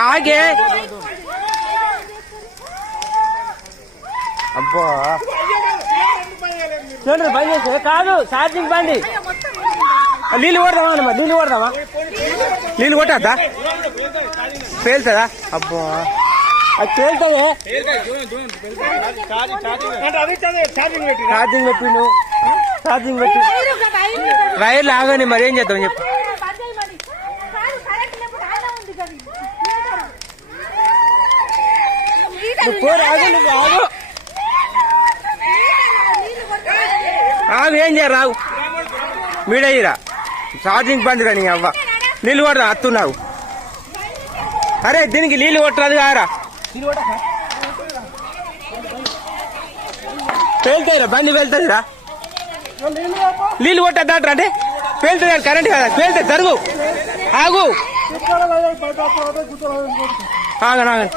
ఆగే అబ్బా చూడండి బంద్ చేస్తే కాదు ఛార్జింగ్ బండి నీళ్ళు కొడదామా మరి నీళ్ళు కొడదామా నీళ్ళు కొట్టద్దా పేలుతుందా అబ్బా అది పేలుతుంది ఛార్జింగ్ పెట్టిండు ఛార్జింగ్ పెట్టి వైర్లు ఆగని మరి ఏం చేద్దాం చెప్పు ఆగు ఏం చేయరు రావు మీడయ్యిరా ఛార్జింగ్ బంద్ కానీ అవ్వ నీళ్ళు కొడదా అత్తున్నావు అరే దీనికి నీళ్ళు కొట్టరాదు కారా పేలుతాయిరా బండి వెళ్తుందిరా నీళ్ళు కొట్టద్దాట్రా అంటే పేలుతుంది కరెంట్ కదా పేలుతుంది జరుగు ఆగు ఆగండి